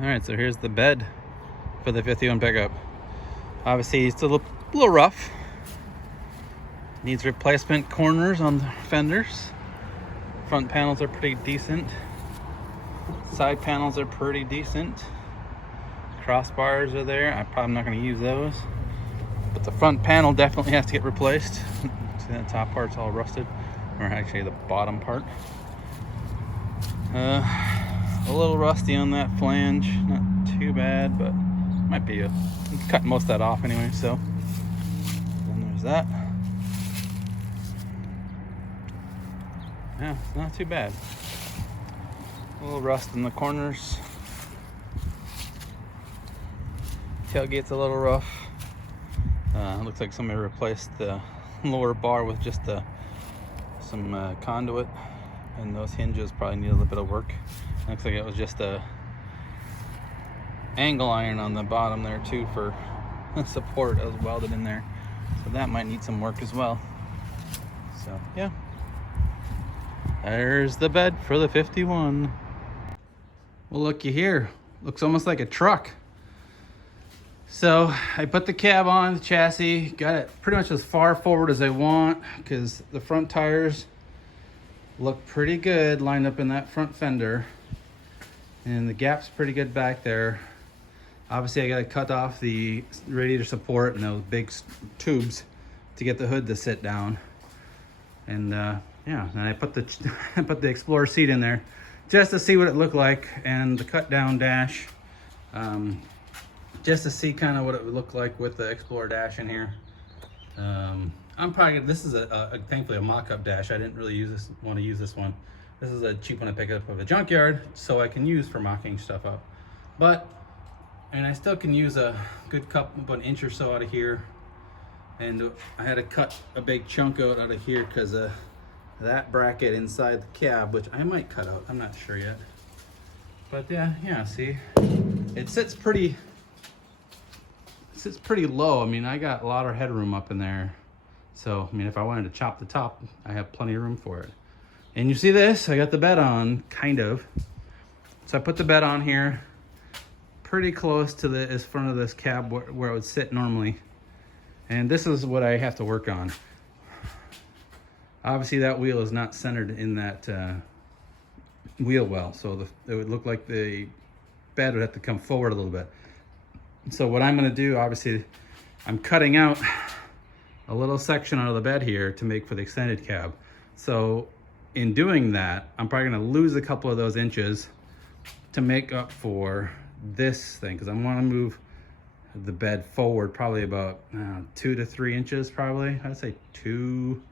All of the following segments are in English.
All right, so here's the bed for the 51 pickup. Obviously, it's a little rough. Needs replacement corners on the fenders. Front panels are pretty decent. Side panels are pretty decent. Crossbars are there. I'm probably not going to use those. But the front panel definitely has to get replaced. See, that top part's all rusted, or actually the bottom part. A little rusty on that flange, not too bad, but might be cut most of that off anyway. So then there's that. Yeah, it's not too bad. A little rust in the corners. Tailgate's a little rough. Looks like somebody replaced the lower bar with just some conduit, and those hinges probably need a little bit of work. Looks like it was just a angle iron on the bottom there too for support. It was welded in there, so that might need some work as well. So yeah, there's the bed for the 51. Well, looky here, looks almost like a truck. So I put the cab on the chassis, got it pretty much as far forward as I want because the front tires look pretty good lined up in that front fender, and the gap's pretty good back there. Obviously I got to cut off the radiator support and those big tubes to get the hood to sit down. And yeah, and I put the I put the Explorer seat in there just to see what it looked like, and the cut down dash, just to see kind of what it would look like with the Explorer dash in here. I'm probably, this is thankfully a mock-up dash. I didn't really want to use this one. This is a cheap one I picked up of a junkyard, so I can use for mocking stuff up. And I still can use a good couple, an inch or so out of here. And I had to cut a big chunk out of here because of that bracket inside the cab, which I might cut out. I'm not sure yet. But yeah, see, it sits pretty low. I mean, I got a lot of headroom up in there. So, I mean, if I wanted to chop the top, I have plenty of room for it. And you see this, I got the bed on, kind of. So I put the bed on here, pretty close to the front of this cab where it would sit normally. And this is what I have to work on. Obviously that wheel is not centered in that wheel well. So it would look like the bed would have to come forward a little bit. So what I'm gonna do, obviously, I'm cutting out a little section out of the bed here to make for the extended cab. So in doing that, I'm probably gonna lose a couple of those inches to make up for this thing, because I wanna move the bed forward probably about 2 to 3 inches, probably. I'd say 2,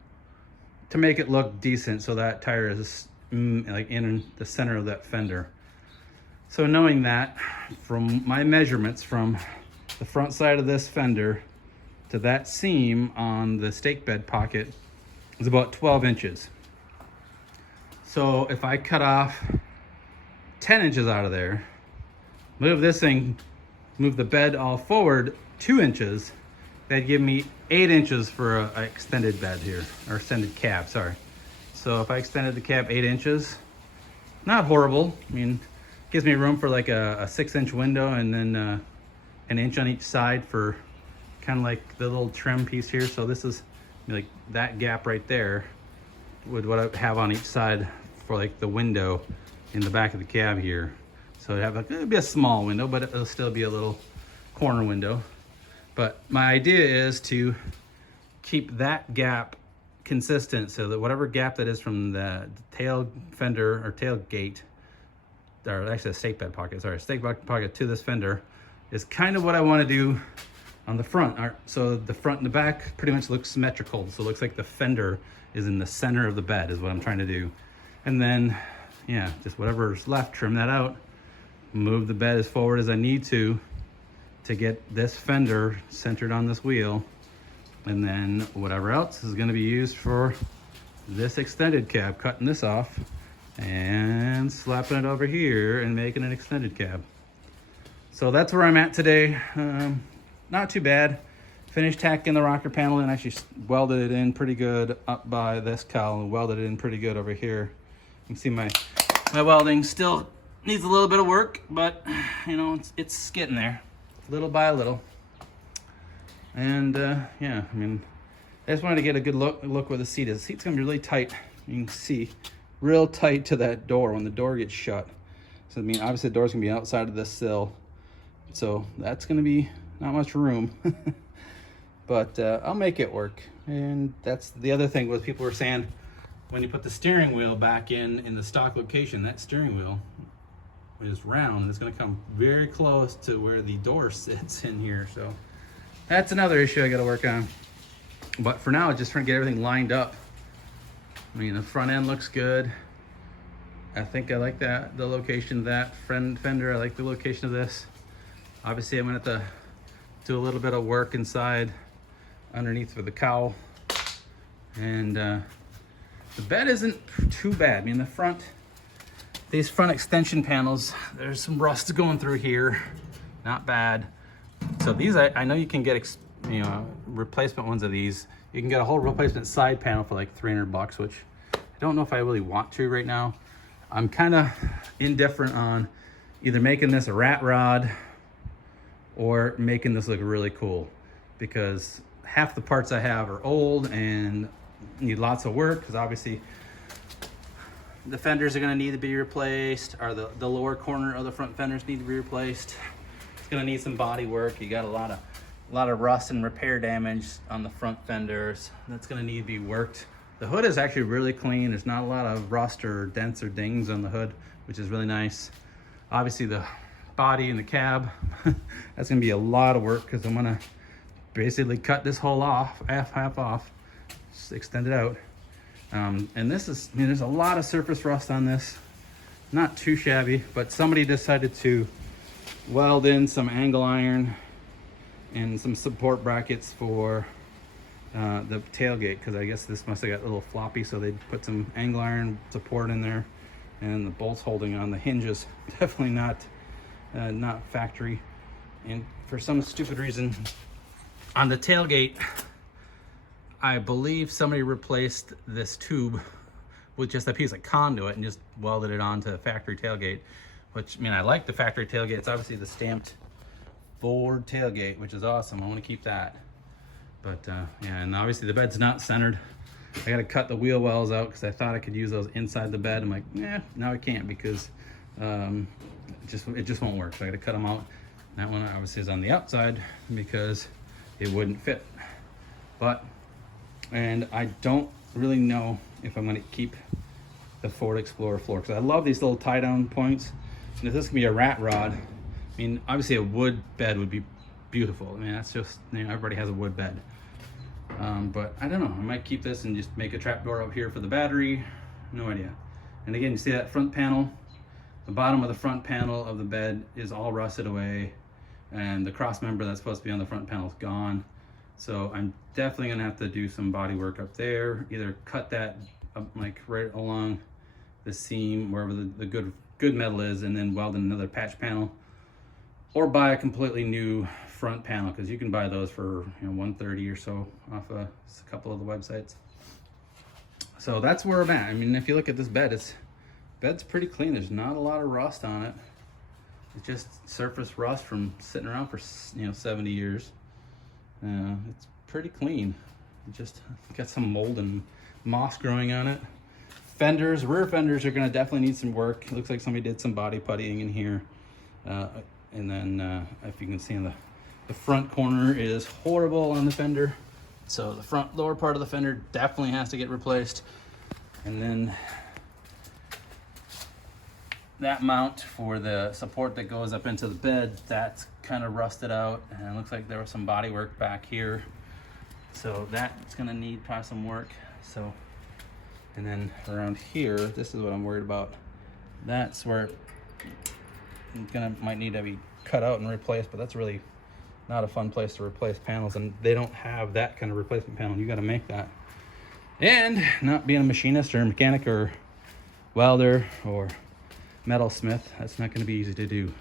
to make it look decent, so that tire is like in the center of that fender. So knowing that, from my measurements from the front side of this fender to that seam on the stake bed pocket is about 12 inches. So if I cut off 10 inches out of there, move this thing, move the bed all forward 2 inches, that'd give me 8 inches for an extended bed here, or extended cab, sorry. So if I extended the cab 8 inches, not horrible. I mean, gives me room for like a 6-inch window, and then an inch on each side for kind of like the little trim piece here. So this is like that gap right there with what I have on each side for like the window in the back of the cab here. So it'd be a small window, but it'll still be a little corner window. But my idea is to keep that gap consistent, so that whatever gap that is from the tail fender or tailgate, or actually a stake bed pocket, sorry, stake bed pocket to this fender, is kind of what I want to do on the front. So the front and the back pretty much looks symmetrical. So it looks like the fender is in the center of the bed is what I'm trying to do. And then, yeah, just whatever's left, trim that out, move the bed as forward as I need to get this fender centered on this wheel. And then whatever else is going to be used for this extended cab, cutting this off and slapping it over here and making an extended cab. So that's where I'm at today. Not too bad. Finished tacking the rocker panel and actually welded it in pretty good up by this cowl, and welded it in pretty good over here. You can see my welding still needs a little bit of work, but you know, it's getting there, little by little. And yeah, I mean, I just wanted to get a good look where the seat is. The seat's gonna be really tight. You can see, real tight to that door when the door gets shut. So I mean, obviously the door's gonna be outside of the sill, so that's gonna be not much room. But I'll make it work. And that's the other thing was people were saying, when you put the steering wheel back in the stock location, that steering wheel is round and it's going to come very close to where the door sits in here. So that's another issue I got to work on. But for now, just trying to get everything lined up. I mean, the front end looks good. I think I like the location of that fender. I like the location of this. Obviously, I'm going to have to do a little bit of work inside underneath for the cowl. And the bed isn't too bad. I mean, these front extension panels, there's some rust going through here. Not bad. So these, I know you can get, you know, replacement ones of these. You can get a whole replacement side panel for like $300, which I don't know if I really want to right now. I'm kind of indifferent on either making this a rat rod or making this look really cool, because half the parts I have are old and need lots of work, because obviously the fenders are going to need to be replaced, or the lower corner of the front fenders need to be replaced. It's going to need some body work. You got a lot of rust and repair damage on the front fenders. That's going to need to be worked. The hood is actually really clean. There's not a lot of rust or dents or dings on the hood, which is really nice. Obviously the body and the cab, that's going to be a lot of work, because I'm going to basically cut this whole off, half off, just extend it out. And this is, I mean, there's a lot of surface rust on this. Not too shabby, but somebody decided to weld in some angle iron and some support brackets for the tailgate, because I guess this must have got a little floppy, so they put some angle iron support in there, and the bolts holding on the hinges. Definitely not factory. And for some stupid reason, on the tailgate, I believe somebody replaced this tube with just a piece of conduit and just welded it onto the factory tailgate, which, I mean, I like the factory tailgate. It's obviously the stamped Ford tailgate, which is awesome. I want to keep that. But yeah, and obviously the bed's not centered. I got to cut the wheel wells out because I thought I could use those inside the bed. I'm like, yeah, now I can't, because it just won't work. So I got to cut them out. That one obviously is on the outside because it wouldn't fit. And I don't really know if I'm going to keep the Ford Explorer floor, because I love these little tie down points. And if this can be a rat rod, I mean, obviously a wood bed would be beautiful. I mean, that's just, you know, everybody has a wood bed. But I don't know, I might keep this and just make a trap door up here for the battery. No idea. And again, you see that front panel? The bottom of the front panel of the bed is all rusted away, and the cross member that's supposed to be on the front panel is gone. So I'm definitely gonna have to do some body work up there, either cut that up like right along the seam wherever the good metal is, and then weld in another patch panel, or buy a completely new front panel, because you can buy those for, you know, $130 or so off a couple of the websites. So that's where I'm at. I mean, if you look at this bed, bed's pretty clean. There's not a lot of rust on it. It's just surface rust from sitting around for, you know, 70 years. It's pretty clean. It just got some mold and moss growing on it. Fenders, rear fenders are gonna definitely need some work. It looks like somebody did some body puttying in here. And then if you can see in the front corner is horrible on the fender. So the front lower part of the fender definitely has to get replaced. And then that mount for the support that goes up into the bed, that's kind of rusted out, and it looks like there was some body work back here. So that's gonna need probably some work. So, and then around here, this is what I'm worried about. That's where might need to be cut out and replaced, but that's really not a fun place to replace panels, and they don't have that kind of replacement panel. You got to make that. And not being a machinist or a mechanic or welder or metalsmith, that's not going to be easy to do.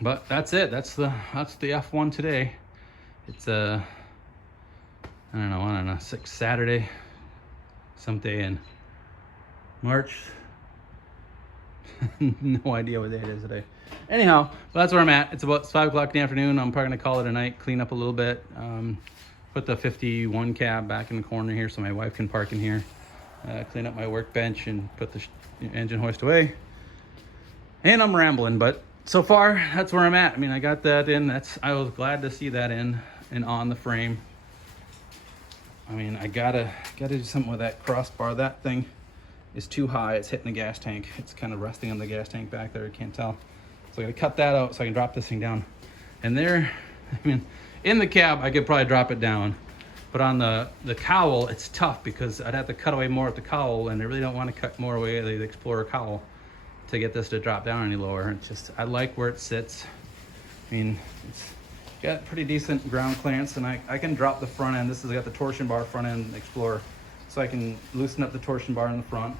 But that's it. That's the F1 today. It's I don't know, Saturday, someday in March. No idea what day it is today. Anyhow, well, that's where I'm at. It's about 5 o'clock in the afternoon. I'm probably gonna call it a night, clean up a little bit, put the 51 cab back in the corner here so my wife can park in here, clean up my workbench and put the engine hoist away. And I'm rambling, but so far that's where I'm at. I mean, I got that in. I was glad to see that in and on the frame. I mean, I gotta do something with that crossbar. That thing is too high. It's hitting the gas tank. It's kind of resting on the gas tank back there. I can't tell. So I gotta cut that out so I can drop this thing down. And there, I mean, in the cab, I could probably drop it down. But on the cowl, it's tough because I'd have to cut away more at the cowl, and I really don't want to cut more away at the Explorer cowl to get this to drop down any lower. It's just, I like where it sits. I mean, it's got pretty decent ground clearance, and I can drop the front end. This has got the torsion bar front end Explorer, so I can loosen up the torsion bar in the front.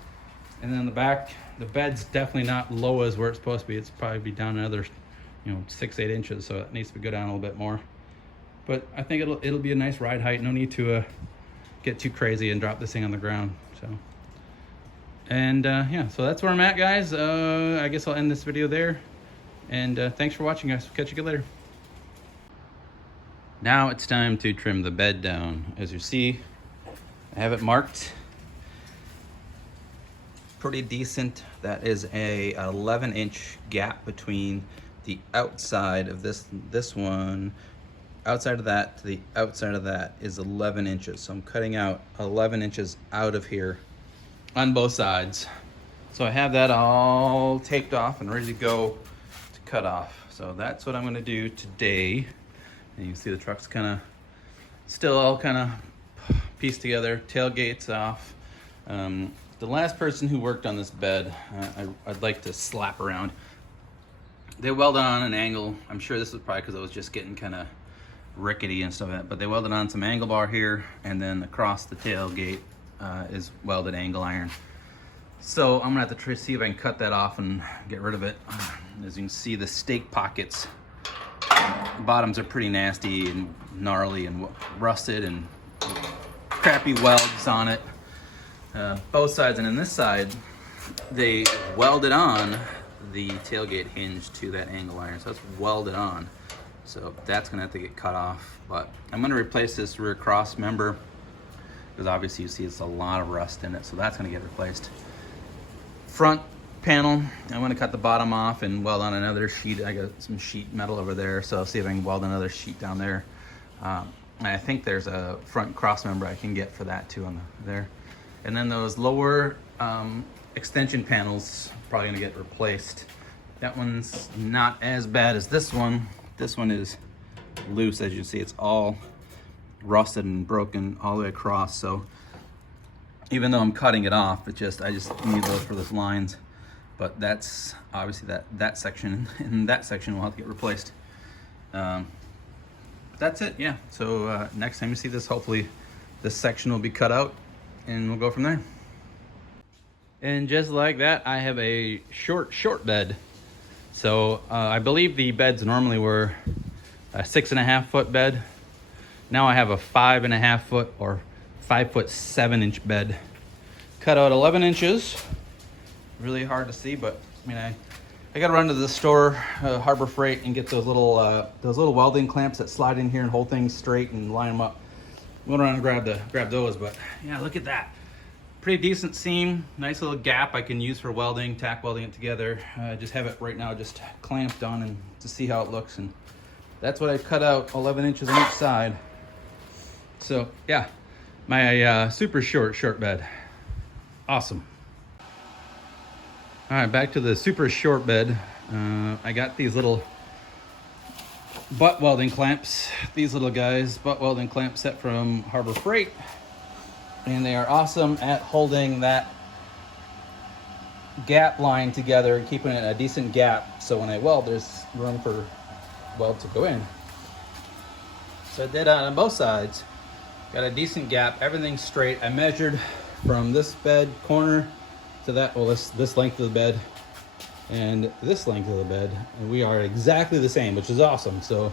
And then the back, the bed's definitely not low as where it's supposed to be. It's probably be down another, 6-8 inches, so it needs to go down a little bit more. But I think it'll be a nice ride height. No need to get too crazy and drop this thing on the ground. So, and yeah, so that's where I'm at, guys. I guess I'll end this video there. And thanks for watching, guys. Catch you later. Now it's time to trim the bed down. As you see, I have it marked. Pretty decent. That is a 11-inch gap between the outside of this one. Outside of that to the outside of that is 11 inches. So I'm cutting out 11 inches out of here on both sides. So I have that all taped off and ready to go to cut off. So that's what I'm gonna do today. And you can see the truck's still all pieced together. Tailgate's off. The last person who worked on this bed, I'd like to slap around. They welded on an angle. I'm sure this was probably because it was just getting rickety and stuff like that, but they welded on some angle bar here, and then across the tailgate is welded angle iron. So I'm gonna have to try to see if I can cut that off and get rid of it. As you can see, the stake pockets, bottoms are pretty nasty and gnarly and rusted and crappy welds on it. Both sides, and then this side, they welded on the tailgate hinge to that angle iron, so it's welded on. So that's gonna have to get cut off, but I'm gonna replace this rear cross member because obviously you see it's a lot of rust in it, so that's gonna get replaced. Front panel, I'm gonna cut the bottom off and weld on another sheet. I got some sheet metal over there, so I'll see if I can weld another sheet down there. And I think there's a front cross member I can get for that too on there. And then those lower extension panels probably gonna get replaced. That one's not as bad as this one. This one is loose, as you see. It's all rusted and broken all the way across. So even though I'm cutting it off, I just need those for those lines. But that's obviously that section and that section will have to get replaced. That's it, yeah. So next time you see this, hopefully this section will be cut out and we'll go from there. And just like that, I have a short bed. So I believe the beds normally were a 6.5 foot bed. Now I have a 5.5 foot or 5'7" bed. Cut out 11 inches. Really hard to see, but I mean, I gotta run to the store, Harbor Freight, and get those little welding clamps that slide in here and hold things straight and line them up. I'm going around and grab those, but yeah, look at that. Pretty decent seam, nice little gap I can use for welding, tack welding it together. I just have it right now just clamped on and to see how it looks, and that's what I cut out, 11 inches on each side. So yeah, my super short bed. Awesome. All right, back to the super short bed. I got these little butt welding clamps. These little guys, butt welding clamp set from Harbor Freight. And they are awesome at holding that gap line together and keeping it a decent gap. So when I weld, there's room for weld to go in. So I did that on both sides. Got a decent gap, everything's straight. I measured from this bed corner to that, well, this length of the bed and this length of the bed. And we are exactly the same, which is awesome. So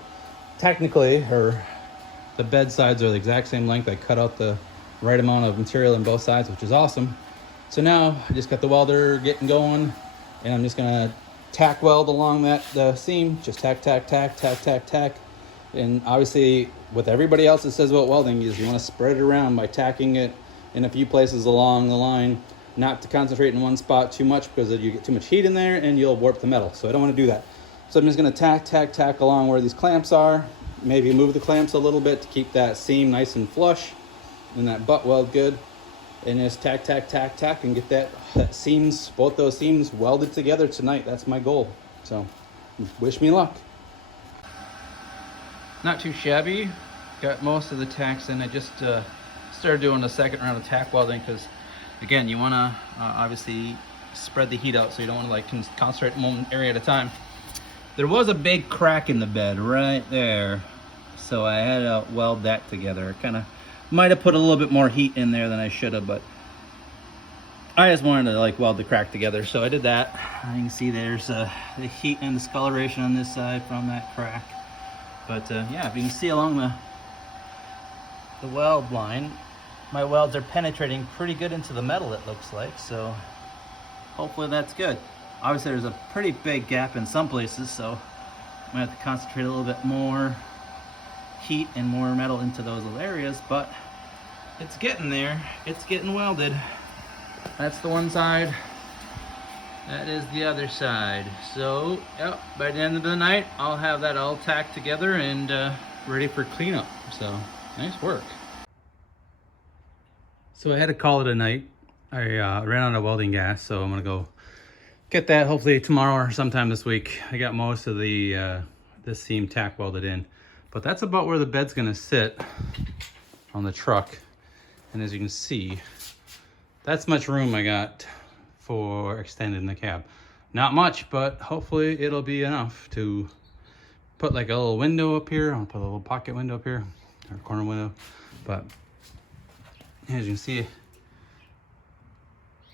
technically, the bed sides are the exact same length. I cut out the right amount of material on both sides, which is awesome. So now I just got the welder getting going, and I'm just gonna tack weld along that seam. Just tack, tack, tack, tack, tack, tack. And obviously, with everybody else that says about welding, is you want to spread it around by tacking it in a few places along the line, not to concentrate in one spot too much because you get too much heat in there and you'll warp the metal. So I don't want to do that. So I'm just going to tack, tack, tack along where these clamps are. Maybe move the clamps a little bit to keep that seam nice and flush and that butt weld good. And just tack, tack, tack, tack, and get that seams, both those seams welded together tonight. That's my goal. So wish me luck. Not too shabby. Got most of the tacks in. I just started doing the second round of tack welding because, again, you want to obviously spread the heat out, so you don't want to like concentrate in one area at a time. There was a big crack in the bed right there, so I had to weld that together. Kind of might have put a little bit more heat in there than I should have, but I just wanted to like weld the crack together, so I did that. You can see there's the heat and discoloration on this side from that crack. But yeah, if you can see along the weld line, my welds are penetrating pretty good into the metal, it looks like. So hopefully that's good. Obviously there's a pretty big gap in some places, so I'm gonna have to concentrate a little bit more heat and more metal into those little areas, but it's getting there. It's getting welded. That's the one side. That is the other side. So, yep, by the end of the night, I'll have that all tacked together and ready for cleanup. So, nice work. So I had to call it a night. I ran out of welding gas, so I'm gonna go get that hopefully tomorrow or sometime this week. I got most of the this seam tack welded in, but that's about where the bed's gonna sit on the truck. And as you can see, that's much room I got for extending the cab. Not much, but hopefully it'll be enough to put like a little window up here. I'll put a little pocket window up here, or corner window. But as you can see,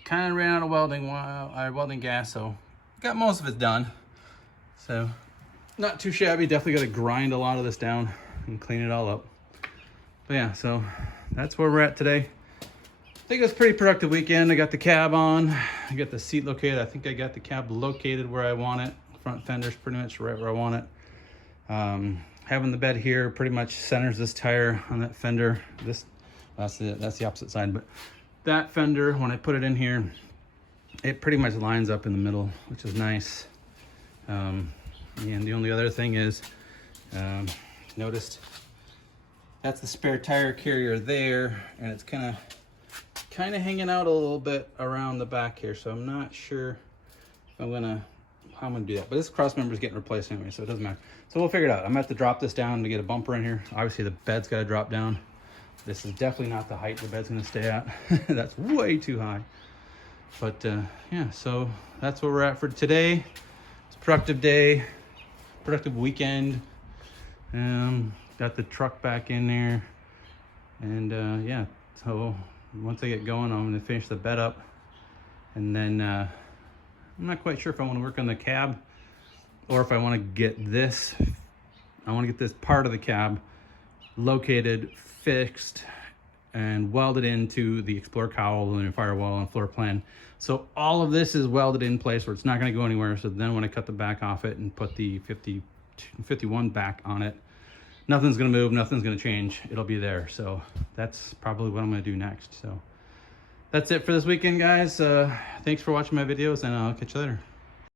kind of ran out of welding gas, so got most of it done. So not too shabby. Definitely got to grind a lot of this down and clean it all up. But yeah, so that's where we're at today. I think it was a pretty productive weekend. I got the cab on, I got the seat located. I think I got the cab located where I want it. Front fender's pretty much right where I want it. Having the bed here pretty much centers this tire on that fender. That's the opposite side, but that fender, when I put it in here, it pretty much lines up in the middle, which is nice. And the only other thing is, noticed that's the spare tire carrier there, and it's kind of hanging out a little bit around the back here, so I'm not sure if how I'm gonna do that. But this cross member is getting replaced anyway, so it doesn't matter. So we'll figure it out. I'm gonna have to drop this down to get a bumper in here. Obviously the bed's got to drop down. This is definitely not the height the bed's gonna stay at. That's way too high. But yeah, so that's where we're at for today. It's a productive day, productive weekend. Got the truck back in there, and yeah, so once I get going, I'm going to finish the bed up, and then I'm not quite sure if I want to work on the cab or if I want to get this. I want to get this part of the cab located, fixed, and welded into the Explorer cowl and firewall and floor plan. So all of this is welded in place where it's not going to go anywhere. So then when I cut the back off it and put the 51 back on it, nothing's gonna move, nothing's gonna change. It'll be there. So that's probably what I'm gonna do next. So that's it for this weekend, guys. Thanks for watching my videos, and I'll catch you later.